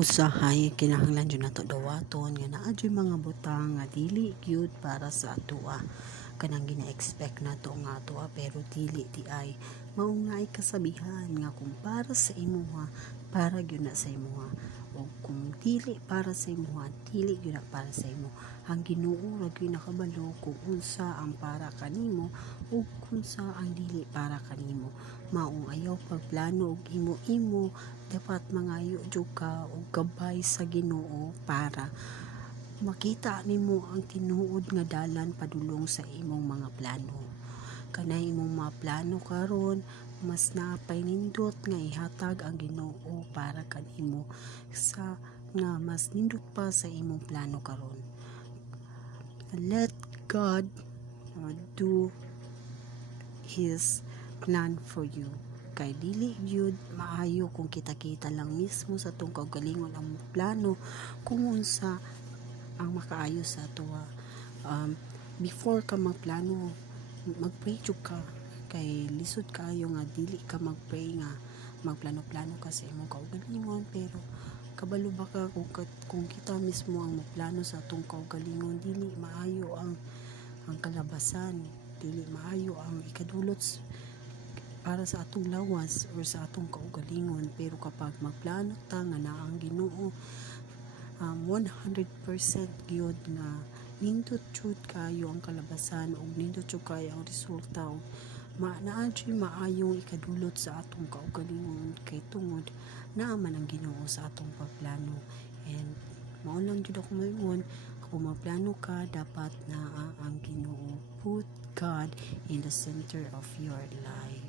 Usahay kinahanglan jud nato dawaton nga naa jud mga butang nga dili gyud para sa atoa. Kanang gina-expect nato nga atoa pero dili di ay. Mao nga ay kasabihan nga kung para sa imuha, para gyud na sa imuha. O kung dili para sa imuha, dili gyud na para sa imo. Ang Ginoo ra gyud nakabalo kung unsa ang para kanimo ug unsa ang dili para kanimo. Maong ayaw pagplano og imo-imo, dapat mangayo jud ka og gabay sa Ginoo para makita nimo ang tinuod nga dalan padulong sa imong mga plano. Kanay imong mga plano karon, mas napay nindot nga ihatag ang Ginoo para kanimo sa nga mas nindot pa sa imong plano karon. Let God do His plan for you. Kay dili gyud maayo kung kita-kita lang mismo sa tong kaugalingon ang plano kung unsa ang makaayo sa atoa. Before ka magplano, magpray jud ka, kay lisod kayo nga dili ka magpray nga magplano-plano ka sa imong kaugalingon pero kabalo ba ka kung kita mismo ang magplano sa atong kaugalingon, dili maayo ang kalabasan, dili maayo ang ikadulot para sa atong lawas or sa atong kaugalingon. Pero kapag magplano ta nga naa ang Ginoo, 100% gyud nga nindot jud kayo ang kalabasan ug nindot jud kayo ang resulta ug naa jud maayong ikadulot sa atong kaugalingon kay tungod naa man ang Ginoo sa atong pagplano. And mao lang jud ako moingon, kung magplano ka dapat naa ang Ginoo. Put God in the center of your life.